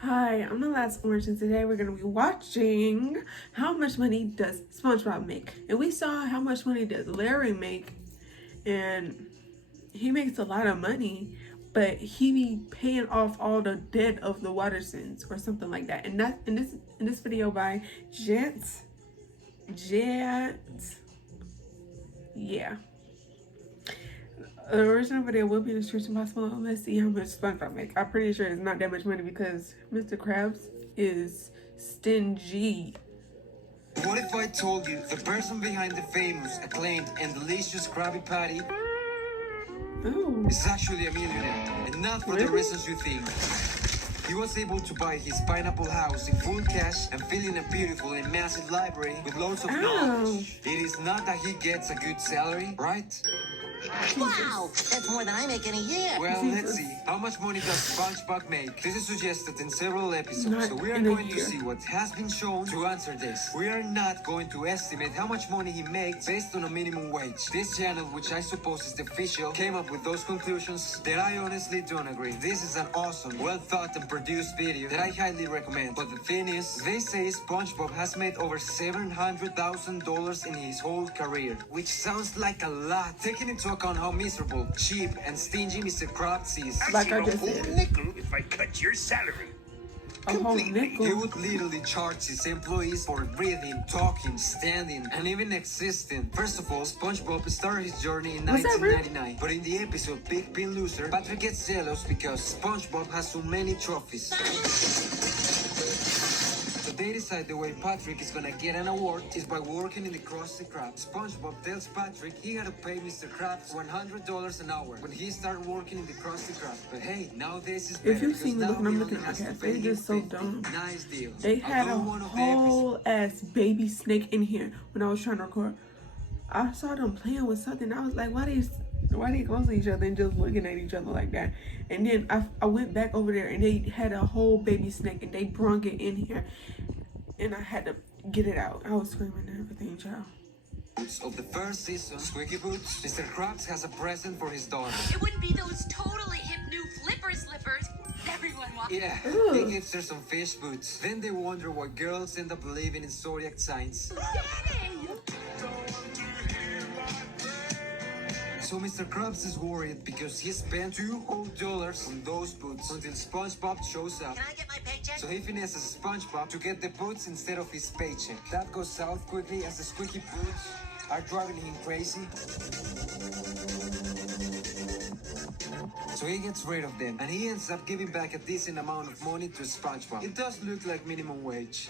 Hi, I'm the last orange, and today we're going to be watching How Much Money Does SpongeBob Make? And we saw how much money does Larry make, and he makes a lot of money, but he be paying off all the debt of the Watersons or something like that. And that in this video by Jet, yeah. The original video will be in the description box below. Let's see how much SpongeBob make. I'm pretty sure it's not that much money because Mr. Krabs is stingy. What if I told you the person behind the famous, acclaimed, and delicious Krabby Patty is actually a millionaire, and not for the reasons you think. He was able to buy his pineapple house in full cash and fill in a beautiful and massive library with loads of knowledge. It is not that he gets a good salary, right? Wow, that's more than I make in a year. Well, let's see. How much money does SpongeBob make? This is suggested in several episodes, so we are going to see what has been shown to answer this. We are not going to estimate how much money he makes based on a minimum wage. This channel, which I suppose is the official, came up with those conclusions that I honestly don't agree. This is an awesome, well thought and produced video that I highly recommend. But the thing is, they say SpongeBob has made over $700,000 in his whole career, which sounds like a lot, taking into account how miserable, cheap, and stingy Mr. Krabs is. Like I just said. said. Nickel if I cut your salary. A whole nickel. He would literally charge his employees for breathing, talking, standing, and even existing. First of all, SpongeBob started his journey in 1999. But in the episode Big Pin Loser, Patrick gets jealous because SpongeBob has so many trophies. So they decide the way Patrick is gonna get an award is by working in the Krusty Krab. SpongeBob tells Patrick he had to pay Mr. Krabs $100 an hour when he started working in the Krusty Krab. But hey, now this is better. If you see me looking, I'm looking at cats. They just so dumb. Nice deal. They had a whole ass baby snake in here when I was trying to record. I saw them playing with something. I was like, why they close to each other and just looking at each other like that? And then I went back over there and they had a whole baby snake and they brung it in here. And I had to get it out. I was screaming and everything, child. Of the first season, Squeaky Boots, Mr. Krabs has a present for his daughter. It wouldn't be those totally hip new flipper slippers everyone wants. Yeah, he gives her some fish boots. Then they wonder why girls end up believing in zodiac signs. Daddy! So Mr. Krabs is worried because he spent $2 whole on those boots until SpongeBob shows up. Can I get my paycheck? So he finesses SpongeBob to get the boots instead of his paycheck. That goes south quickly as the Squeaky Boots are driving him crazy. So he gets rid of them, and he ends up giving back a decent amount of money to SpongeBob. It does look like minimum wage.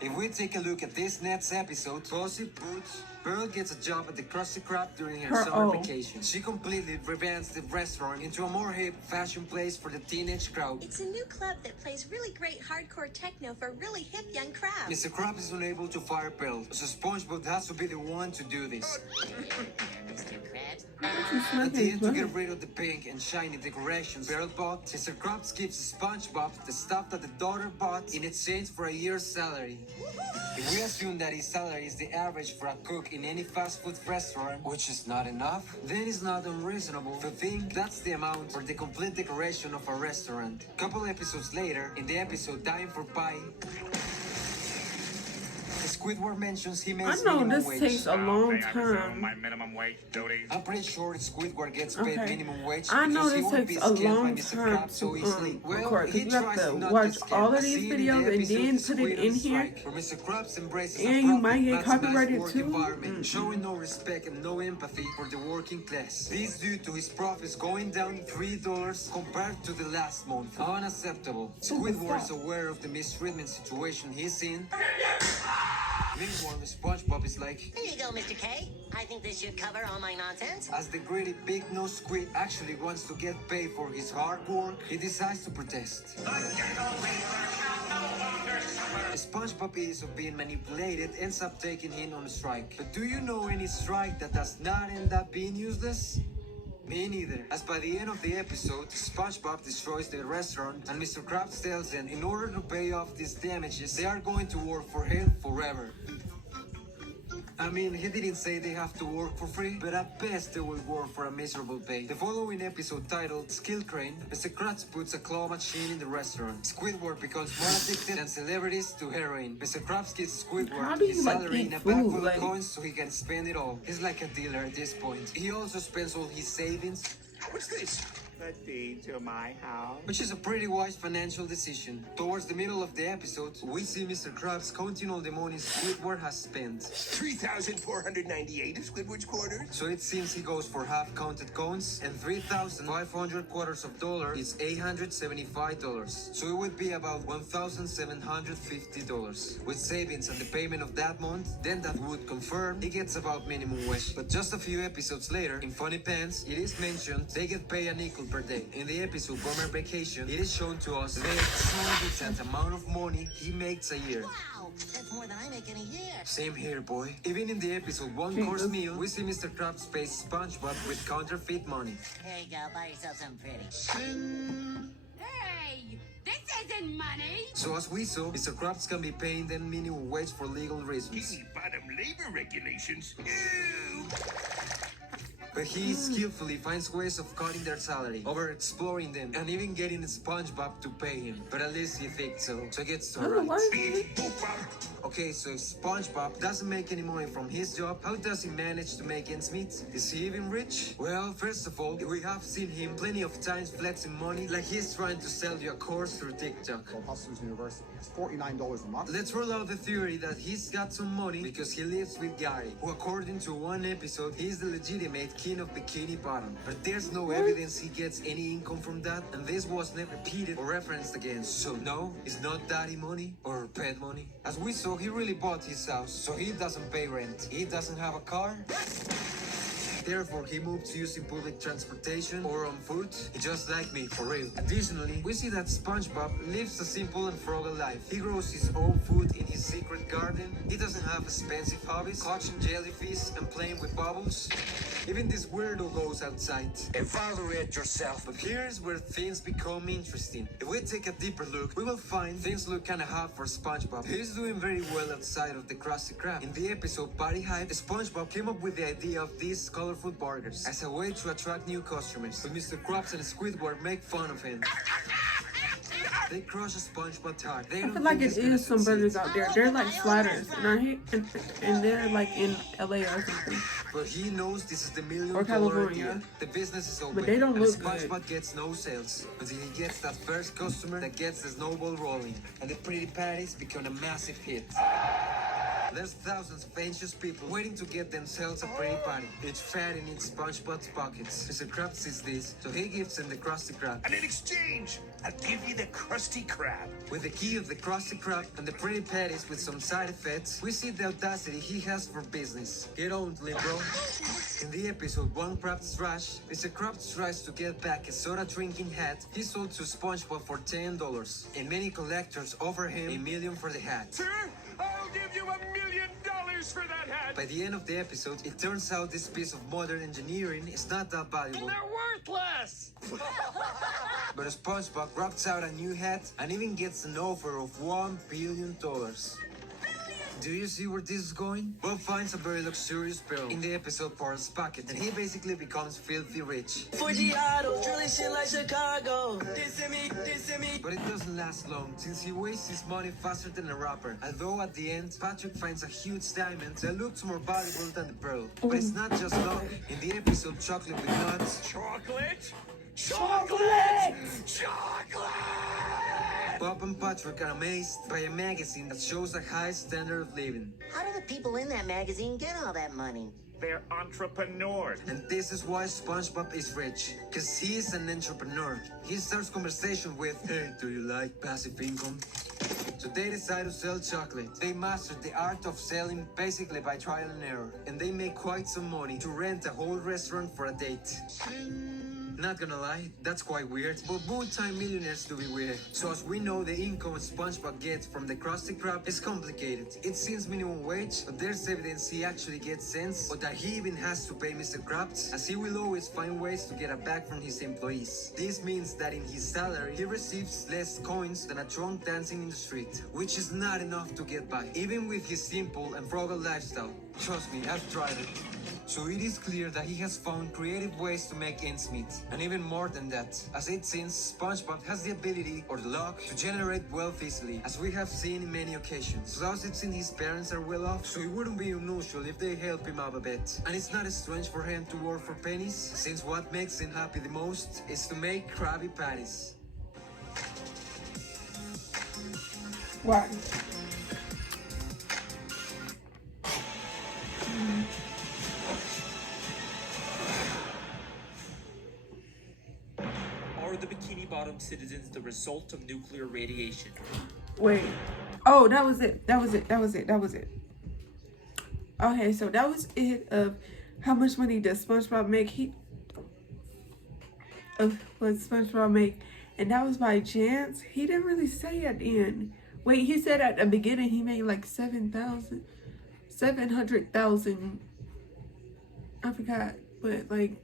If we take a look at this next episode, Gossip Boots, Pearl gets a job at the Krusty Krab during her summer vacation. She completely revamps the restaurant into a more hip fashion place for the teenage crowd. It's a new club that plays really great hardcore techno for really hip young crowds. Mr. Krab is unable to fire Pearl, so SpongeBob has to be the one to do this. Mr. Krabs. At the end, to get rid of the pink and shiny decorations Pearl bought, Mr. Krabs gives SpongeBob the stuff that the daughter bought in exchange for a year's salary. If we assume that his salary is the average for a cook in any fast food restaurant, which is not enough, then it's not unreasonable to think that's the amount for the complete decoration of a restaurant. A couple episodes later, in the episode Dying for Pie, Squidward mentions he makes I know minimum this wage. takes a long time. My minimum wage, duties. I'm pretty sure Squidward gets paid minimum wage. I know because he this won't be takes a scammed by long Mr. time Krabs so easily. to record, he because you have tries to not watch scam. all of A these scene in videos the and episode then is put it Squid in on here. Strike, where Mr. Krabs embraces And a you might get profit-maximized copyrighted work too. environment, showing no respect and no empathy for the working class. This due to his profits going down $3 compared to the last month. Unacceptable. Squidward is aware of the mistreatment situation he's in. Meanwhile, SpongeBob is like, Here you go, Mr. K. I think this should cover all my nonsense. as the greedy big-nosed squid actually wants to get paid for his hard work, he decides to protest. SpongeBob is of being manipulated, ends up taking him on a strike. But do you know any strike that does not end up being useless? Me neither. As by the end of the episode, SpongeBob destroys the restaurant and Mr. Krabs tells them in order to pay off these damages, they are going to work for him forever. I mean, he didn't say they have to work for free, but at best they will work for a miserable pay. The following episode, titled Skill Crane, Mr. Krabs puts a claw machine in the restaurant. Squidward becomes more addicted than celebrities to heroin. Mr. Krabs gives How Squidward do his you, like, salary eat in a bag food? full of Like- coins so he can spend it all. He's like a dealer at this point. He also spends all his savings, What's this? The deed to my house. which is a pretty wise financial decision. Towards the middle of the episode, we see Mr. Krabs counting all the money Squidward has spent. 3,498 of Squidward's quarters. So it seems he goes for half-counted coins, and 3,500 quarters of dollar is $875. So it would be about $1,750. With savings and the payment of that month, then that would confirm he gets about minimum wage. But just a few episodes later, in Funny Pants, it is mentioned they get paid a nickel per day. In the episode Bummer Vacation, it is shown to us the exorbitant amount of money he makes a year. Wow, that's more than I make in a year. Same here, boy. Even in the episode One Course Meal, we see Mr. Krabs pay SpongeBob with counterfeit money. Here you go, buy yourself something pretty. Hey, this isn't money. So as we saw, Mr. Krabs can be paying them minimum wage for legal reasons. Guinea bottom labor regulations. Ew. But he skillfully finds ways of cutting their salary, over-exploring them, and even getting SpongeBob to pay him. But at least he thinks so. So he gets to Oh, what? Okay, so if SpongeBob doesn't make any money from his job, how does he manage to make ends meet? Is he even rich? Well, first of all, we have seen him plenty of times flexing money like he's trying to sell you a course through TikTok. Hustlers University. It's $49 a month. Let's roll out the theory that he's got some money because he lives with Gary, who according to one episode, he's the legitimate king of Bikini Bottom. But there's no evidence he gets any income from that, and this was never repeated or referenced again. So no, it's not daddy money or pet money. As we saw, he really bought his house, so he doesn't pay rent. He doesn't have a car. Therefore, he moves using public transportation or on foot, just like me, for real. Additionally, we see that SpongeBob lives a simple and frugal life. He grows his own food in his secret garden. He doesn't have expensive hobbies, catching jellyfish and playing with bubbles. Even this weirdo goes outside. Evaluate yourself. But here's where things become interesting. If we take a deeper look, we will find things look kinda hard for SpongeBob. He's doing very well outside of the Krusty Krab. In the episode Party Hype, SpongeBob came up with the idea of these colorful burgers as a way to attract new customers. But Mr. Krabs and Squidward make fun of him. They crush SpongeBob's heart. They I don't feel like think it he's gonna is some succeed. burgers out there. They're like sliders, and I hate, and they're like in LA or something. But he knows this is the Or $1,000,000 California. idea. The business is open. But they don't and look SpongeBob gets no sales until he gets that first customer that gets the snowball rolling. And the pretty patties become a massive hit. There's thousands of anxious people waiting to get themselves a pretty patty, each fat in its SpongeBob's pockets. Mr. Krabs sees this, so he gives them the Krusty Krab. And in exchange, I'll give you the Krusty Krab. With the key of the Krusty Krab and the pretty patties with some side effects, we see the audacity he has for business. Get on, bro. In the episode One Krabs Trash, Mr. Krabs tries to get back a soda-drinking hat he sold to SpongeBob for $10, and many collectors offer him $1 million for the hat. Sir, I'll give you $1 million for that hat. By the end of the episode, it turns out this piece of modern engineering is not that valuable. Worthless. But SpongeBob rocks out a new hat and even gets an offer of $1 billion. Do you see where this is going? Bob finds a very luxurious pearl in the episode Pearl's Pocket, and he basically becomes filthy rich. For the auto, drilling shit like Chicago. Dissing me. But it doesn't last long, since he wastes his money faster than a rapper. Although at the end, Patrick finds a huge diamond that looks more valuable than the pearl. But it's not just luck. In the episode Chocolate with Nuts, Chocolate? Bob and Patrick are amazed by a magazine that shows a high standard of living. How do the people in that magazine get all that money? They're entrepreneurs. And this is why SpongeBob is rich, because he is an entrepreneur. He starts conversation with, "Hey, do you like passive income?" So they decide to sell chocolate. They mastered the art of selling basically by trial and error. And they make quite some money to rent a whole restaurant for a date. Not gonna lie, that's quite weird. But multi-millionaires do be weird. So as we know, the income SpongeBob gets from the Krusty Krab is complicated. It seems minimum wage, but there's evidence he actually gets cents, or that he even has to pay Mr. Krabs, as he will always find ways to get a bag from his employees. This means that in his salary, he receives less coins than a drunk dancing in the street, which is not enough to get by, even with his simple and frugal lifestyle. Trust me, I've tried it. So it is clear that he has found creative ways to make ends meet. And even more than that, as it seems, SpongeBob has the ability or the luck to generate wealth easily, as we have seen in many occasions. Plus it seems his parents are well off, so it wouldn't be unusual if they help him out a bit. And it's not strange for him to work for pennies, since what makes him happy the most is to make Krabby Patties. Why? Are the Bikini Bottom citizens the result of nuclear radiation? Wait. Oh, that was it. That was it. Okay, so that was it of how much money does SpongeBob make. Of what SpongeBob make. And that was by chance. He didn't really say at the end. Wait, he said at the beginning he made like 700,000. I forgot, but like,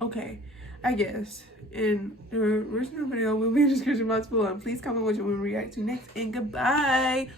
okay, I guess. And the original video will be in the description box below. And please comment what you want to react to next. And goodbye.